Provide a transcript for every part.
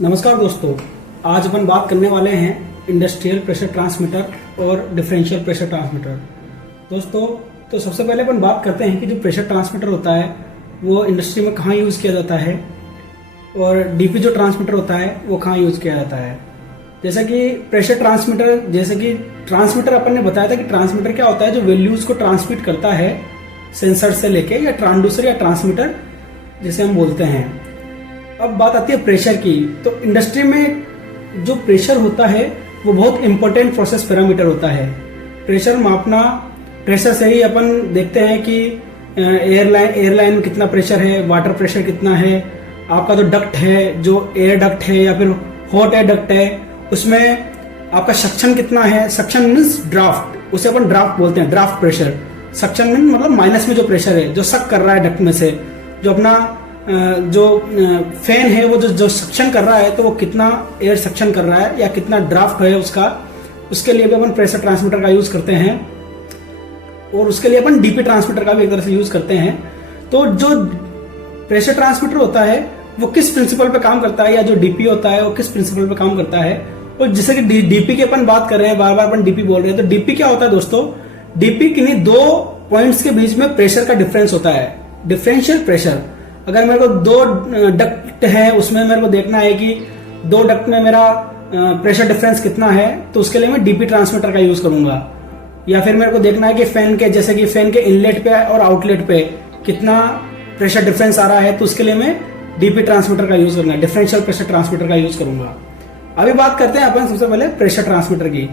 नमस्कार दोस्तों, आज अपन बात करने वाले हैं इंडस्ट्रियल प्रेशर ट्रांसमीटर और डिफरेंशियल प्रेशर ट्रांसमीटर। दोस्तों, तो सबसे पहले अपन बात करते हैं कि जो प्रेशर ट्रांसमीटर होता है वो इंडस्ट्री में कहाँ यूज़ किया जाता है और डीपी जो ट्रांसमीटर होता है वो कहाँ यूज़ किया जाता है। जैसा कि प्रेशर ट्रांसमीटर, जैसे कि ट्रांसमीटर अपन ने बताया था कि ट्रांसमीटर क्या होता है, जो वैल्यूज को ट्रांसमिट करता है सेंसर से लेके, या ट्रांसड्यूसर या ट्रांसमीटर जिसे हम बोलते हैं। अब बात आती है प्रेशर की। तो इंडस्ट्री में जो प्रेशर होता है वो बहुत इंपॉर्टेंट प्रोसेस पैरामीटर होता है। प्रेशर मापना, प्रेशर से ही अपन देखते हैं कि एयरलाइन में कितना प्रेशर है, वाटर प्रेशर कितना है, आपका जो डक्ट है, जो एयर डक्ट है या फिर हॉट एयर डक्ट है, उसमें आपका सक्शन कितना है। सक्शन मीन्स ड्राफ्ट, उसे अपन ड्राफ्ट बोलते हैं, ड्राफ्ट प्रेशर। सक्शन मीन मतलब माइनस में जो प्रेशर है, जो सक कर रहा है डक्ट में से, जो अपना जो फैन है वो जो सक्शन कर रहा है, तो वो कितना एयर सक्शन कर रहा है या कितना ड्राफ्ट है उसका, उसके लिए भी अपन प्रेशर ट्रांसमीटर का यूज करते हैं। और उसके लिए अपन डीपी ट्रांसमीटर का भी एक तरह से यूज करते हैं। तो जो प्रेशर ट्रांसमीटर होता है वो किस प्रिंसिपल पे काम करता है, या जो डीपी होता है वो किस प्रिंसिपल पे काम करता है। और जैसे कि डीपी की अपन बात कर रहे हैं, बार बार अपन डीपी बोल रहे हैं, तो डीपी क्या होता है दोस्तों? डीपी किन्हीं दो पॉइंट्स के बीच में प्रेशर का डिफरेंस होता है, डिफरेंशियल प्रेशर। अगर मेरे को दो डक्ट है, उसमें मेरे को देखना है कि दो डक्ट में मेरा प्रेशर डिफरेंस कितना है, तो उसके लिए मैं डीपी ट्रांसमीटर का यूज करूंगा। या फिर मेरे को देखना है कि फैन के, जैसे कि फैन के इनलेट पे और आउटलेट पे कितना प्रेशर डिफरेंस आ रहा है, तो उसके लिए मैं डीपी ट्रांसमीटर का यूज करूंगा, डिफरेंशियल प्रेशर ट्रांसमीटर का यूज करूंगा। अभी बात करते हैं अपन सबसे पहले प्रेशर ट्रांसमीटर की।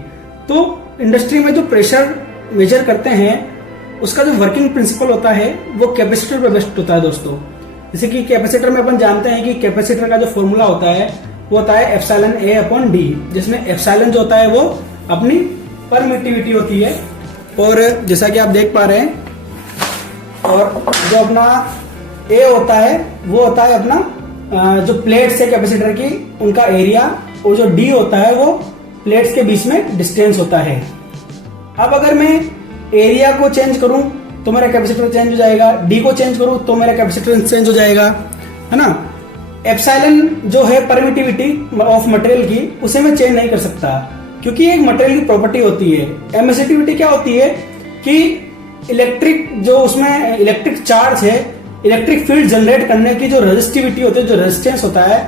तो इंडस्ट्री में जो प्रेशर मेजर करते हैं उसका जो वर्किंग प्रिंसिपल होता है वो कैपेसिटर पे बेस्ड होता है दोस्तों। जैसे कि कैपेसिटर में अपन जानते हैं कि कैपेसिटर का जो फॉर्मूला होता है वो होता है एप्सिलॉन ए अपॉन डी, जिसमें एप्सिलॉन जो होता है वो अपनी परमिटिविटी होती है, और जैसा कि आप देख पा रहे हैं, और जो अपना ए होता है वो होता है अपना जो प्लेट्स है कैपेसिटर की उनका एरिया, और जो डी होता है वो प्लेट्स के बीच में डिस्टेंस होता है। अब अगर मैं एरिया को चेंज करूं तो मेरा कैपेसिटर चेंज हो जाएगा, डी को चेंज करूं तो मेरा कैपेसिटर चेंज हो जाएगा, है ना। एप्सिलॉन जो है परमिटिविटी ऑफ मटेरियल की, उसे मैं चेंज नहीं कर सकता, क्योंकि एक मटेरियल की प्रॉपर्टी होती है। एमिसिविटी क्या होती है कि इलेक्ट्रिक, जो उसमें इलेक्ट्रिक चार्ज है, इलेक्ट्रिक फील्ड जनरेट करने की जो रेजिस्टिविटी होती है, जो रेजिस्टेंस होता है,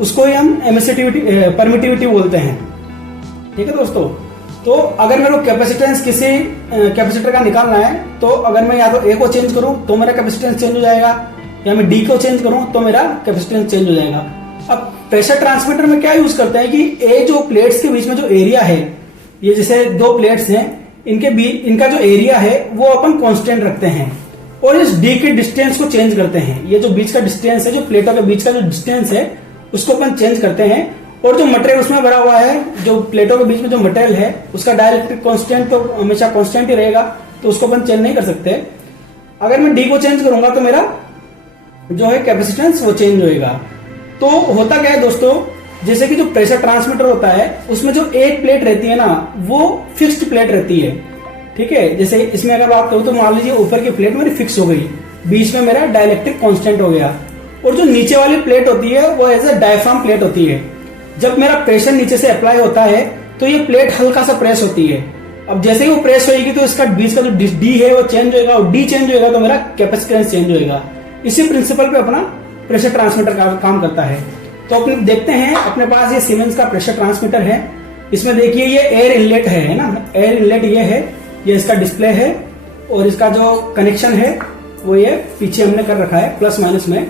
उसको ही हम एमिसिविटी परमिटिविटी बोलते हैं। ठीक है दोस्तों। तो अगर मेरे को कैपेसिटेंस किसी कैपेसिटर का निकालना है, तो अगर मैं या तो ए को चेंज करूं तो मेरा कैपेसिटेंस चेंज हो जाएगा, या मैं डी को चेंज करूं तो मेरा कैपेसिटेंस चेंज हो जाएगा। अब प्रेशर ट्रांसमीटर में क्या यूज करते हैं कि ए जो प्लेट्स के बीच में जो एरिया है, ये जैसे दो प्लेट्स हैं, इनके बीच इनका जो एरिया है वो अपन कांस्टेंट रखते हैं, और इस डी के डिस्टेंस को चेंज करते हैं। ये जो बीच का डिस्टेंस है, जो प्लेटों के बीच का जो डिस्टेंस है, उसको अपन चेंज करते हैं। और जो मटेरियल उसमें भरा हुआ है, जो प्लेटों के बीच में जो मटेरियल है, उसका डायरेक्ट्रिक कांस्टेंट तो हमेशा कांस्टेंट ही रहेगा, तो उसको अपन चेंज नहीं कर सकते। अगर मैं डी को चेंज करूंगा तो मेरा जो है कैपेसिटेंस वो चेंज होएगा। तो होता क्या है दोस्तों, जैसे कि जो प्रेशर ट्रांसमीटर होता है उसमें जो एक प्लेट रहती है ना, वो फिक्स्ड प्लेट रहती है। ठीक है, जैसे इसमें अगर बात करूं तो मान लीजिए ऊपर की प्लेट मेरी फिक्स हो गई, बीच में मेरा डायलेक्ट्रिक कांस्टेंट हो गया, और जो नीचे वाली प्लेट होती है वो एज अ डायफ्राम प्लेट होती है। जब मेरा प्रेशर नीचे से अप्लाई होता है तो ये प्लेट हल्का सा प्रेस होती है। अब जैसे ही वो प्रेस होगी तो इसका बीच का जो डी है वो चेंज होएगा, और डी चेंज होएगा तो मेरा कैपेसिटेंस चेंज होएगा। इसी प्रिंसिपल पे अपना प्रेशर ट्रांसमीटर का काम करता है। तो अपने देखते हैं, अपने पास ये सीमेंस का प्रेशर ट्रांसमीटर है। इसमें देखिए ये एयर इनलेट है ना, एयर इनलेट ये है, ये इसका डिस्प्ले है, और इसका जो कनेक्शन है वो ये पीछे हमने कर रखा है प्लस माइनस में।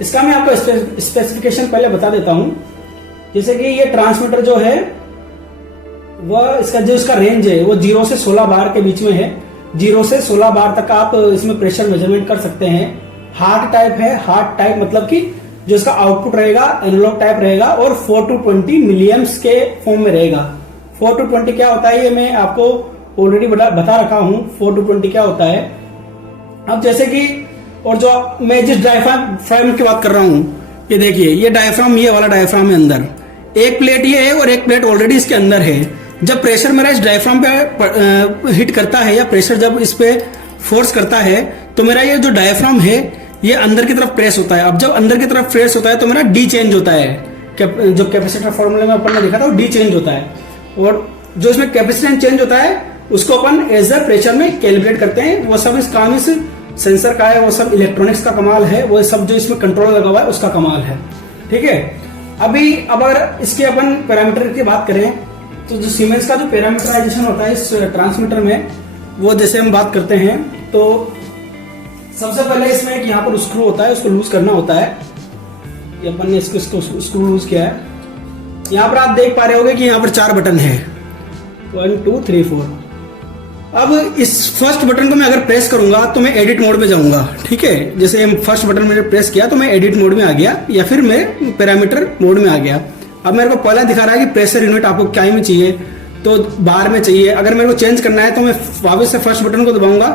इसका मैं आपको स्पेसिफिकेशन पहले बता देता हूं। जैसे कि ये ट्रांसमीटर जो है वह, इसका जो इसका रेंज है वो 0 से 16 बार के बीच में है। 0 से 16 बार तक आप इसमें प्रेशर मेजरमेंट कर सकते हैं। हार्ट टाइप है, हार्ट टाइप मतलब कि जो इसका आउटपुट रहेगा एनालॉग टाइप रहेगा, और 4 to 20 मिलियम्स के फॉर्म में रहेगा। 4 to 20 क्या होता है ये मैं आपको ऑलरेडी बता रखा हूं, 4 to 20 क्या होता है। अब जैसे कि, और जो मैं जिस डायफ्राम की बात कर रहा हूं, ये देखिए ये डायफ्राम, ये वाला डायफ्राम है अंदर, एक प्लेट ये है और एक प्लेट ऑलरेडी इसके अंदर है। जब प्रेशर मेरा इस डायफ्राम पे हिट करता है, या प्रेशर जब इस पे फोर्स करता है, तो मेरा ये जो डायफ्राम है ये अंदर की तरफ प्रेस होता है। अब जब अंदर की तरफ प्रेस होता है तो मेरा डी चेंज होता है, जो कैपेसिटर फॉर्मूले में अपन ने देखा था वो डी चेंज होता है, और जो इसमें कैपेसिटेंस चेंज होता है उसको अपन एज अ प्रेशर में कैलिब्रेट करते हैं। वो सब इस काम इस सेंसर का है, वो सब इलेक्ट्रॉनिक्स का कमाल है, वो सब जो इसमें कंट्रोल लगा हुआ है उसका कमाल है। ठीक है, अभी अब अगर इसके अपन पैरामीटर की बात करें तो जो सीमेंस का जो पैरामीटराइजेशन होता है इस ट्रांसमीटर में, वो जैसे हम बात करते हैं तो सबसे पहले इसमें एक यहाँ पर स्क्रू होता है, उसको लूज करना होता है। ये अपन ने इसको स्क्रू लूज किया है। यहाँ पर आप देख पा रहे होगे कि यहाँ पर 4 बटन है, 1 2 3 4। अब इस फर्स्ट बटन को मैं अगर प्रेस करूंगा तो मैं एडिट मोड में जाऊंगा। ठीक है, जैसे फर्स्ट बटन मैंने प्रेस किया तो मैं एडिट मोड में आ गया, या फिर मैं पैरामीटर मोड में आ गया। अब मेरे को पहला दिखा रहा है कि प्रेशर यूनिट आपको क्या में चाहिए, तो बार में चाहिए। अगर मेरे को चेंज करना है तो मैं वापस से फर्स्ट बटन को दबाऊंगा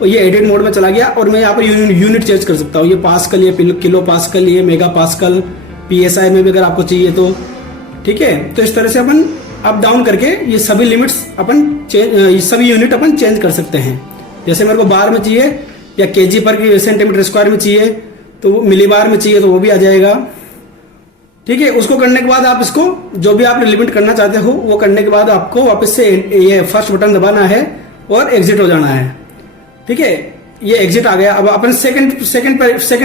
और ये एडिट मोड में चला गया, और मैं यहाँ पर यूनिट चेंज कर सकता हूँ। ये पास्कल, ये किलो पास्कल, ये मेगा पास्कल, PSI में भी अगर आपको चाहिए तो। ठीक है, तो इस तरह से अपन अप डाउन करके ये सभी लिमिट्स अपन सभी यूनिट अपन चेंज कर सकते हैं। जैसे मेरे को बार में चाहिए या kg पर सेंटीमीटर स्क्वायर में चाहिए, तो वो मिली बार में चाहिए तो वो भी आ जाएगा। ठीक है, उसको करने के बाद आप इसको जो भी आप लिमिट करना चाहते हो वो करने के बाद आपको वापस से ये फर्स्ट बटन दबाना है और एग्जिट हो जाना है। ठीक है, ये एग्जिट आ गया। अब अपन सेकंड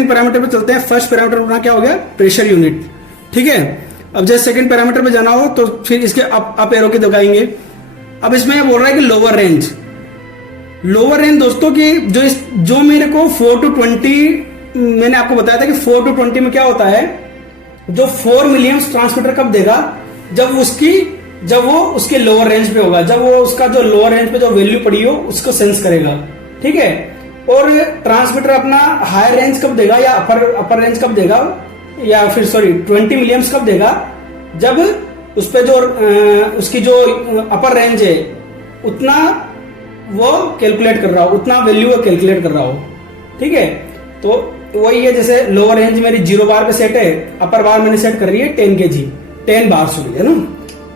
पैरामीटर पे चलते हैं। फर्स्ट पैरामीटर अपना क्या हो गया, प्रेशर यूनिट। ठीक है, अब जैसे सेकंड पैरामीटर पे जाना हो तो फिर इसके अप एरो की दबाएंगे। अब इसमें बोल रहा है कि लोअर रेंज दोस्तों की जो मेरे को 4 to 20, मैंने आपको बताया था कि 4 to 20 में क्या होता है, जो 4 मिलियम्स ट्रांसमीटर कब देगा, जब वो उसके लोअर रेंज पे होगा, जब वो उसका जो लोअर रेंज पे जो वैल्यू पड़ी हो उसको सेंस करेगा। ठीक है, और ट्रांसमीटर अपना हायर रेंज कब देगा या अपर रेंज कब देगा, या फिर 20 मिलियम्स कब देगा, जब उस पे जो उसकी जो अपर रेंज है उतना वो कैलकुलेट कर रहा हो, उतना वैल्यू वो कैलकुलेट कर रहा हो। ठीक है, तो वही है, जैसे लोअर रेंज मेरी 0 बार पे सेट है, अपर बार मैंने सेट कर रही है 10 बार है ना,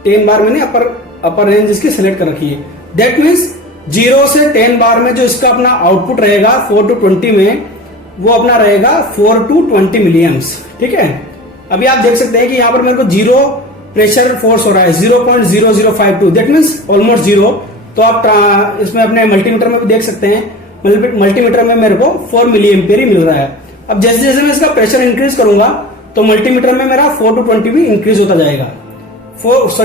10 बार मैंने अपर रेंज इसकी सेलेक्ट कर रखी है। दैट मीन्स 0 से 10 बार में जो इसका अपना आउटपुट रहेगा 4 to 20 में, वो अपना रहेगा 4 to 20 मिलियम्स। ठीक है, अभी आप देख सकते हैं कि यहाँ पर मेरे को 0 प्रेशर फोर्स हो रहा है, 0.0052, दैट मीन्स ऑलमोस्ट 0। तो आप इसमें अपने मल्टीमीटर में भी देख सकते हैं, मल्टीमीटर में मेरे को 4 मिली एम्पियर ही मिल रहा है। अब जैसे जैसे मैं इसका प्रेशर इंक्रीज करूंगा तो मल्टीमीटर में मेरा 4 to 20 भी इंक्रीज होता जाएगा,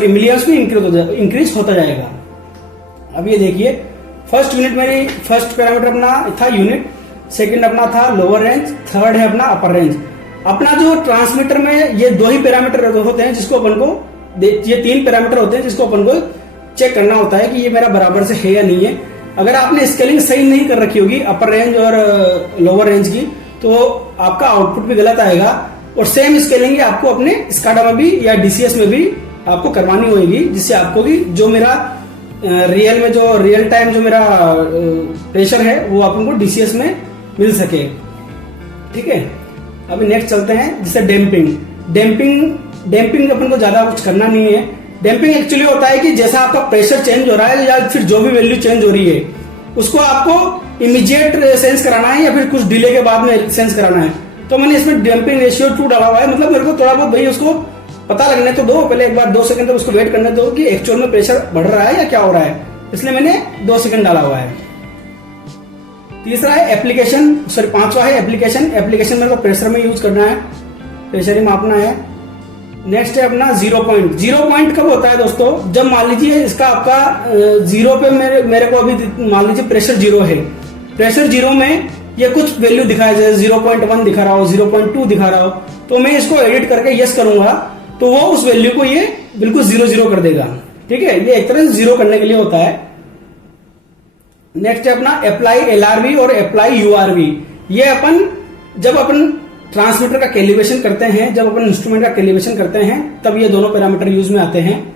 मिलियम्स भी इंक्रीज होता जाएगा। अब ये देखिए, फर्स्ट यूनिट मेरी फर्स्ट पैरामीटर अपना था यूनिट, सेकंड अपना था लोअर रेंज, थर्ड है अपना अपर रेंज। अपना जो ट्रांसमीटर में ये 2 ही पैरामीटर होते हैं जिसको अपन को, ये 3 पैरामीटर होते हैं जिसको अपन को चेक करना होता है कि ये मेरा बराबर से है या नहीं है। अगर आपने स्केलिंग सही नहीं कर रखी होगी अपर रेंज और लोअर रेंज की, तो आपका आउटपुट भी गलत आएगा। और सेम स्केलिंग आपको अपने स्काडा में भी या DCS में भी आपको करवानी होगी, जिससे आपको भी जो मेरा रियल टाइम जो मेरा प्रेशर है वो अपन को DCS में मिल सके। ठीक है, अभी नेक्स्ट चलते हैं जैसे डैम्पिंग अपन को ज्यादा कुछ करना नहीं है। डैम्पिंग एक्चुअली होता है कि जैसा आपका प्रेशर चेंज हो रहा है या फिर जो भी वैल्यू चेंज हो रही है उसको आपको इमीडिएट सेंस कराना है या फिर कुछ डिले के बाद में सेंस कराना है। तो मैंने इसमें डैम्पिंग रेशियो 2 डाला हुआ है, मतलब मेरे को थोड़ा बहुत भाई उसको पता लगने तो दो, पहले एक बार 2 सेकंड तक उसको वेट करने दो कि एक्चुअल में प्रेशर बढ़ रहा है या क्या हो रहा है, इसलिए मैंने 2 सेकंड डाला हुआ है। तीसरा है एप्लीकेशन, पांचवा है एप्लीकेशन मेरे को प्रेशर में यूज करना है, प्रेशर ही मापना है। नेक्स्ट है अपना 0 पॉइंट कब होता है दोस्तों, जब मान लीजिए इसका आपका 0 पे मेरे को अभी मान लीजिए प्रेशर 0 है, प्रेशर 0 में ये कुछ वैल्यू दिखाया जाए, 0.1 दिखा रहा हो, 0.2 दिखा रहा हो, तो मैं इसको एडिट करके यस करूंगा तो वो उस वैल्यू को ये बिल्कुल 0 कर देगा। ठीक है, ये एक तरह से 0 करने के लिए होता है। नेक्स्ट है अपना अप्लाई LRV और अप्लाई URV। ये जब अपन ट्रांसमीटर का कैलिब्रेशन करते हैं, जब अपन इंस्ट्रूमेंट का कैलिब्रेशन करते हैं, तब ये दोनों पैरामीटर यूज में आते हैं।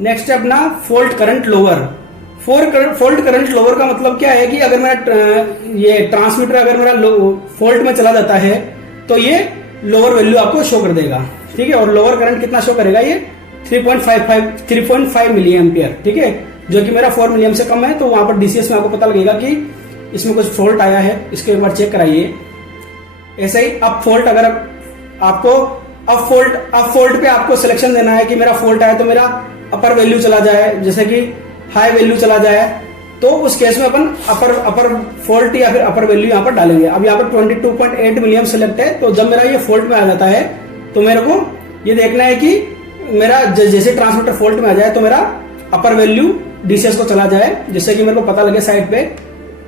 नेक्स्ट है अपना fault current lower. Fault current lower का मतलब क्या है कि अगर मेरा ये ट्रांसमीटर अगर मेरा फॉल्ट में चला जाता है तो ये लोअर वैल्यू आपको शो कर देगा। ठीक है, और लोअर करंट कितना शो करेगा, ये 3.5 मिली एम्पियर। ठीक है, जो कि मेरा 4 मिलियम से कम है, तो वहां पर DCS में आपको पता लगेगा कि इसमें कुछ फॉल्ट आया है, इसके एक बार चेक कराइए। ऐसे ही अब फॉल्ट अगर आपको अब फॉल्ट पे आपको सिलेक्शन देना है कि मेरा फॉल्ट आया तो मेरा अपर वैल्यू चला जाए, जैसे कि हाई वैल्यू चला जाए, तो उस केस में अपन अपर फॉल्ट या फिर अपर वैल्यू यहाँ पर डालेंगे। अब यहाँ पर 22.8 मिलियन सिलेक्ट है, तो जब मेरा ये फॉल्ट में आ जाता है तो मेरे को ये देखना है कि मेरा जैसे ट्रांसमीटर फॉल्ट में आ जाए तो मेरा अपर वैल्यू डीसीएस को चला जाए, जिससे कि मेरे को पता लगे साइड पे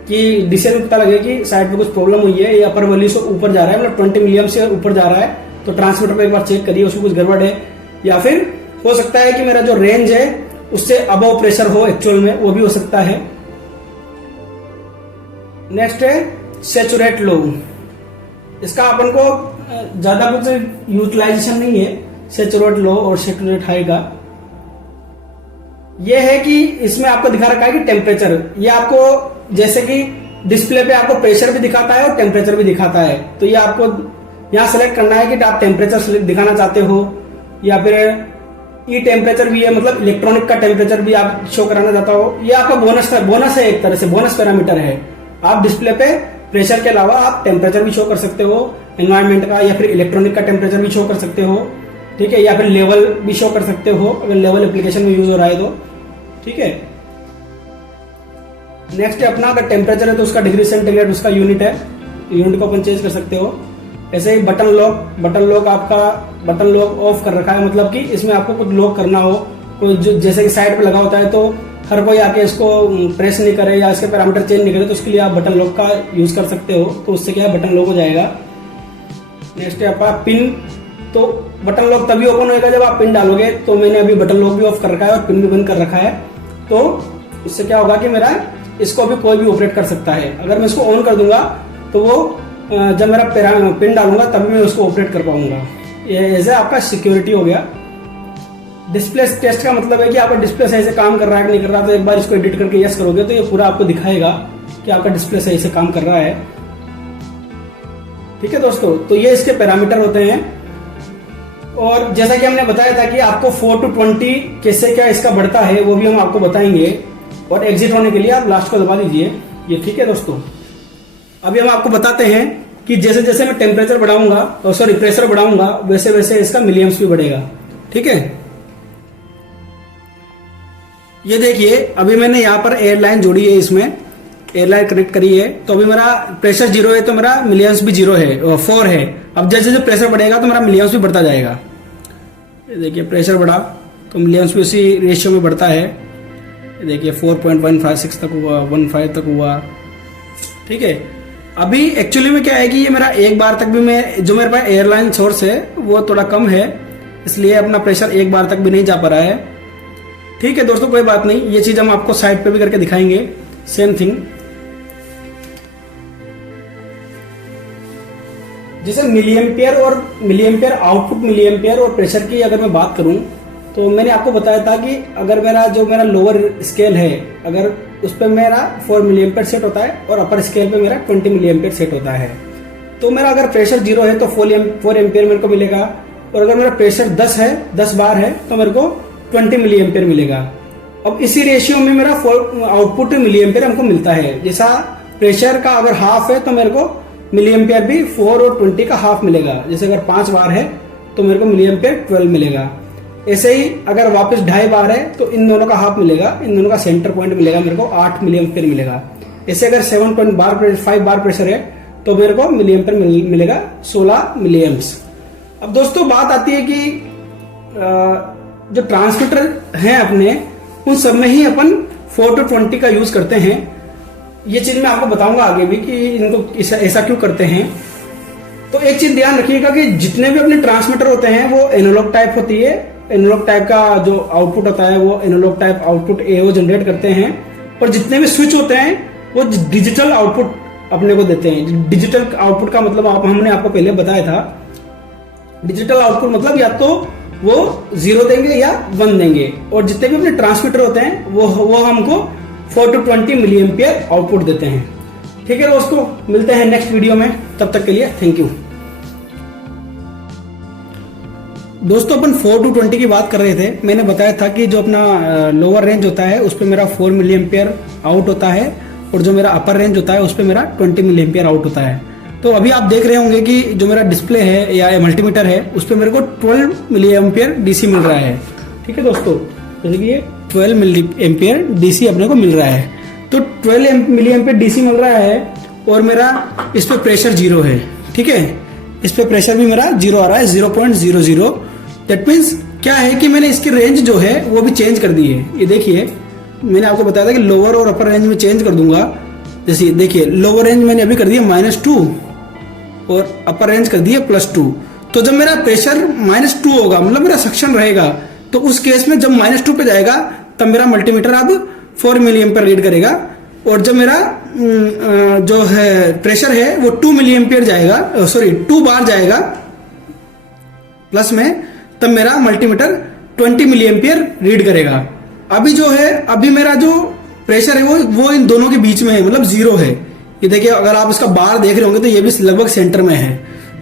कि डीसीएस को पता लगे कि साइड पे कुछ प्रॉब्लम हुई है, ये अपर वैल्यू से ऊपर जा रहा है, मतलब 20 मिलियन से ऊपर जा रहा है, तो ट्रांसमीटर पे एक बार चेक करिए उसमें कुछ गड़बड़ है। या फिर हो सकता है कि मेरा जो रेंज है उससे अबव प्रेशर हो एक्चुअल में, वो भी हो सकता है। नेक्स्ट है सैचुरेट लो। इसका अपन को ज्यादा कुछ यूटिलाइजेशन नहीं है सैचुरेट लो और सैचुरेट हाई का। ये है कि इसमें आपको दिखा रखा है कि टेम्परेचर, ये आपको जैसे कि डिस्प्ले पे आपको प्रेशर भी दिखाता है और टेम्परेचर भी दिखाता है, तो ये आपको यहाँ सेलेक्ट करना है कि आप टेम्परेचर दिखाना चाहते हो या फिर ई टेम्परेचर भी है, मतलब इलेक्ट्रॉनिक का टेम्परेचर भी आप शो कराना चाहता हो। ये आपका बोनस है, एक तरह से बोनस पैरामीटर है। आप डिस्प्ले पे प्रेशर के अलावा आप टेम्परेचर भी शो कर सकते हो एनवायरमेंट का, या फिर इलेक्ट्रॉनिक का टेम्परेचर भी शो कर सकते हो, ठीक है, या फिर लेवल भी शो कर सकते हो अगर लेवल एप्लीकेशन में यूज हो रहा है तो, ठीक है। नेक्स्ट है अपना, अगर टेम्परेचर है तो उसका डिग्री सेंटीग्रेड उसका यूनिट है, यूनिट को अपन चेंज कर सकते हो। ऐसे ही बटन लॉक आपका बटन लॉक ऑफ कर रखा है, मतलब कि इसमें आपको कुछ लॉक करना हो, कोई जैसे कि साइड पे लगा होता है तो हर कोई आके इसको प्रेस नहीं करे या इसके पैरामीटर चेंज नहीं करे, तो उसके लिए आप बटन लॉक का यूज कर सकते हो, तो उससे क्या है बटन लॉक हो जाएगा। नेक्स्ट है आपका पिन, तो बटन लॉक तभी ओपन होगा जब आप पिन डालोगे, तो मैंने अभी बटन लॉक भी ऑफ कर रखा है और पिन भी बंद कर रखा है, तो इससे क्या होगा कि मेरा इसको अभी कोई भी ऑपरेट कर सकता है। अगर मैं इसको ऑन कर दूंगा तो वो जब मेरा पिन डालूंगा तभी मैं उसको ऑपरेट कर पाऊंगा। ये ऐसे आपका सिक्योरिटी हो गया। डिस्प्ले टेस्ट का मतलब है कि आपका डिस्प्ले सही से काम कर रहा है कि नहीं कर रहा, तो एक बार इसको एडिट करके यस करोगे तो ये पूरा आपको दिखाएगा कि आपका डिस्प्ले सही से काम कर रहा है, ठीक है दोस्तों। तो ये इसके पैरामीटर होते हैं, और जैसा कि हमने बताया था कि आपको 4 to 20 कैसे क्या इसका बढ़ता है वो भी हम आपको बताएंगे, और एग्जिट होने के लिए आप लास्ट को दबा दीजिए ये, ठीक है दोस्तों। अभी हम आपको बताते हैं कि जैसे जैसे मैं टेम्परेचर बढ़ाऊंगा और सॉरी प्रेशर बढ़ाऊंगा वैसे वैसे इसका मिलियम्स भी बढ़ेगा, ठीक है। ये देखिए अभी मैंने यहाँ पर एयरलाइन जोड़ी है, इसमें एयरलाइन कनेक्ट करी है, तो अभी मेरा प्रेशर 0 है तो मेरा मिलियम्स भी 0 है, 4 है। अब जैसे जैसे प्रेशर बढ़ेगा तो मेरा मिलियम्स भी बढ़ता जाएगा। ये देखिए प्रेशर बढ़ा तो मिलियम्स भी उसी रेशियो में बढ़ता है। ये देखिए 4.156 तक हुआ, 15 तक हुआ, ठीक है। अभी एक्चुअली में क्या है कि ये मेरा एक बार तक भी मैं जो मेरे पास एयरलाइन सोर्स है वो थोड़ा कम है, इसलिए अपना प्रेशर एक बार तक भी नहीं जा पा रहा है, ठीक है दोस्तों। कोई बात नहीं, ये चीज हम आपको साइड पे भी करके दिखाएंगे, सेम थिंग। जैसे मिलीएम्पियर आउटपुट मिलीएम्पियर और प्रेशर की अगर मैं बात करूं तो मैंने आपको बताया था कि अगर मेरा लोअर स्केल है, अगर उस पर मेरा 4 मिलीएम्पियर सेट होता है और अपर स्केल पे मेरा 20 मिलीएम्पियर सेट होता है, तो मेरा अगर प्रेशर 0 है तो 4 एम्पियर मेरे को मिलेगा, और अगर मेरा प्रेशर 10 बार है तो मेरे को 20 मिलीएम्पियर मिलेगा। अब इसी रेशियो में मेरा आउटपुट मिलीएम्पियर हमको मिलता है। जैसा प्रेशर का अगर हाफ है तो मेरे को मिलीएम्पियर भी 4 और 20 का हाफ मिलेगा। जैसे अगर 5 बार है तो मेरे को मिलीएम्पियर 12 मिलेगा। ऐसे ही अगर वापस 2.5 बार है तो इन दोनों का हाफ मिलेगा, इन दोनों का सेंटर पॉइंट मिलेगा, मेरे को 8 मिलीएम्पियर मिलेगा। ऐसे अगर 7.5 बार प्रेशर है तो मेरे को मिलीएम्पियर मिलेगा 16 मिलीएम्प्स। अब दोस्तों बात आती है कि जो ट्रांसमीटर हैं अपने, उन सब में ही अपन 4 to 20 का यूज करते हैं। ये चीज मैं आपको बताऊंगा आगे भी कि इनको ऐसा क्यों करते हैं। तो एक चीज ध्यान रखिएगा कि जितने भी अपने ट्रांसमीटर होते हैं वो एनालॉग टाइप होती है। एनालॉग टाइप का जो आउटपुट होता है वो एनालॉग टाइप आउटपुट एओ जनरेट करते हैं, और जितने भी स्विच होते हैं वो डिजिटल आउटपुट अपने को देते हैं। डिजिटल आउटपुट का मतलब हमने आपको पहले बताया था, डिजिटल आउटपुट मतलब या तो वो 0 देंगे या 1 देंगे, और जितने भी अपने ट्रांसमीटर होते हैं वो हमको 4 to 20 मिलीएम्पियर आउटपुट देते हैं। ठीक है दोस्तों, मिलते हैं नेक्स्ट वीडियो में, तब तक के लिए थैंक यू। दोस्तों अपन 4 to 20 की बात कर रहे थे। मैंने बताया था कि जो अपना लोअर रेंज होता है उस पर मेरा 4 मिलीएम्पियर आउट होता है, और जो मेरा अपर रेंज होता है उस पर मेरा 20 मिलीएम्पियर आउट होता है। तो अभी आप देख रहे होंगे कि जो मेरा डिस्प्ले है या मल्टीमीटर है उस पर मेरे को 12 मिली एम्पियर डीसी मिल रहा है। ठीक है दोस्तों, जैसे कि ये 12 मिली एम्पियर डीसी अपने को मिल रहा है। तो 12 मिली एम्पियर डीसी मिल रहा है और मेरा इस पे प्रेशर 0 है। ठीक है, इस पे प्रेशर भी मेरा 0 आ रहा है, 0.00। दैट मीन्स क्या है कि मैंने इसकी रेंज जो है वो भी चेंज कर दी है। ये देखिए, मैंने आपको बताया था कि लोअर और अपर रेंज में चेंज कर दूंगा। जैसे देखिए, लोअर रेंज मैंने अभी कर दिया -2 और अपर रेंज कर दिया +2। तो जब मेरा प्रेशर -2 होगा, मतलब मेरा सक्शन रहेगा, तो उस केस में जब -2 पे जाएगा तब मेरा मल्टीमीटर अब 4 मिली एम्पियर रीड करेगा। और जब मेरा जो है प्रेशर है वो 2 मिली एम्पियर जाएगा, सॉरी 2 बार जाएगा प्लस में, तब मेरा मल्टीमीटर 20 मिली एम्पियर रीड करेगा। अभी जो है, अभी मेरा जो प्रेशर है वो इन दोनों के बीच में है, मतलब 0 है। ये देखिए, अगर आप इसका बार देख रहे होंगे तो ये भी लगभग सेंटर में है,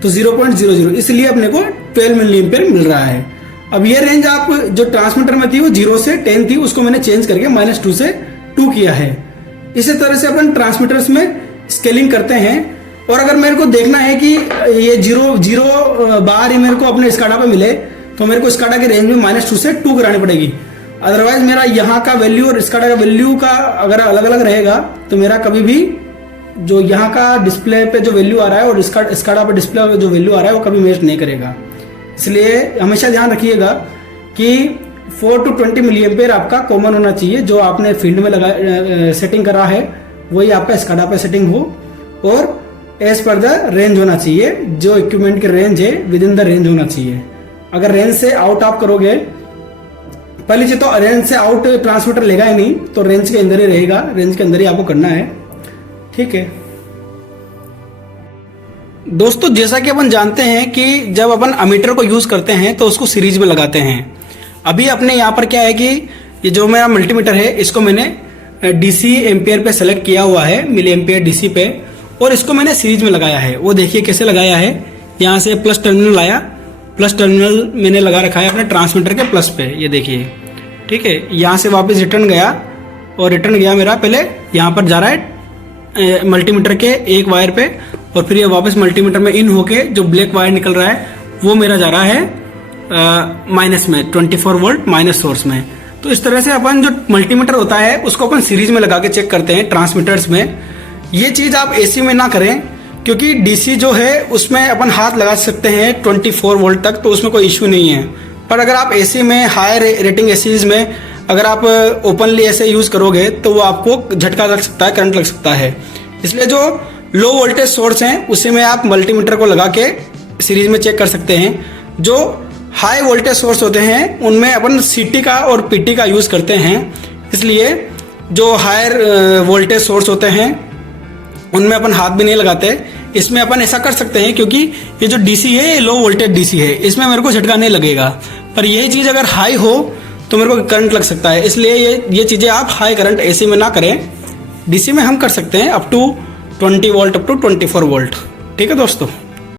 तो 0.00, इसलिए अपने को 12 मिली एम्पियर मिल रहा है। अब ये रेंज आप जो ट्रांसमीटर में थी वो 0 से 10 थी, उसको मैंने चेंज करके -2 से 2 किया है। इसी तरह से अपन ट्रांसमीटर्स में स्केलिंग करते हैं। और अगर मेरे को देखना है कि ये 0 बार ही मेरे को अपने स्काडा पे मिले, तो मेरे को स्काडा के रेंज में -2 से 2 करानी पड़ेगी। अदरवाइज मेरा यहाँ का वैल्यू और स्काडा का वैल्यू का अगर अलग अलग रहेगा तो मेरा कभी भी जो यहाँ का डिस्प्ले पे जो वैल्यू आ रहा है और स्काडा पे डिस्प्ले पे जो वैल्यू आ रहा है वो कभी मैच नहीं करेगा। इसलिए हमेशा ध्यान रखिएगा कि 4 to 20 मिली एम्पियर आपका कॉमन होना चाहिए। जो आपने फील्ड में लगा सेटिंग करा है वही आपका स्काडा पे सेटिंग हो, और एज पर द रेंज होना चाहिए। जो इक्विपमेंट की रेंज है विद इन द रेंज होना चाहिए। अगर रेंज से आउट आप करोगे, पहली चीज तो रेंज से आउट ट्रांसमीटर लेगा ही नहीं, तो रेंज के अंदर ही रहेगा, रेंज के अंदर ही आपको करना है। ठीक है दोस्तों, जैसा कि अपन जानते हैं कि जब अपन अमीटर को यूज करते हैं तो उसको सीरीज में लगाते हैं। अभी अपने यहाँ पर क्या है कि ये जो मेरा मल्टीमीटर है इसको मैंने डीसी एम्पियर पे सेलेक्ट किया हुआ है, मिली एम्पियर डीसी पे, और इसको मैंने सीरीज में लगाया है। वो देखिए कैसे लगाया है, यहाँ से प्लस टर्मिनल आया, प्लस टर्मिनल मैंने लगा रखा है अपने ट्रांसमीटर के प्लस पे, ये देखिए। ठीक है, यहाँ से वापस रिटर्न गया, और रिटर्न गया मेरा पहले यहाँ पर जा रहा है मल्टीमीटर के एक वायर पे, और फिर ये वापस मल्टीमीटर में इन होके जो ब्लैक वायर निकल रहा है वो मेरा जा रहा है माइनस में, 24 वोल्ट माइनस सोर्स में। तो इस तरह से अपन जो मल्टीमीटर होता है उसको अपन सीरीज में लगा के चेक करते हैं ट्रांसमीटर्स में। ये चीज आप एसी में ना करें, क्योंकि डीसी जो है उसमें अपन हाथ लगा सकते हैं 24 वोल्ट तक, तो उसमें कोई इश्यू नहीं है। पर अगर आप एसी में, हाई रेटिंग एसीज में अगर आप ओपनली ऐसे यूज करोगे तो वो आपको झटका लग सकता है, करंट लग सकता है। इसलिए जो लो वोल्टेज सोर्स हैं उसी में आप मल्टीमीटर को लगा के सीरीज में चेक कर सकते हैं। जो हाई वोल्टेज सोर्स होते हैं उनमें अपन सीटी का और पीटी का यूज करते हैं। इसलिए जो हायर वोल्टेज सोर्स होते हैं उनमें अपन हाथ भी नहीं लगाते। इसमें अपन ऐसा कर सकते हैं क्योंकि ये जो डीसी है ये लो वोल्टेज डीसी है, इसमें मेरे को झटका नहीं लगेगा। पर यही चीज अगर हाई हो तो मेरे को करंट लग सकता है। इसलिए ये चीजें आप हाई करंट एसी में ना करें। डीसी में हम कर सकते हैं up to 20 volt, up to 24 volt. ठीक है दोस्तों।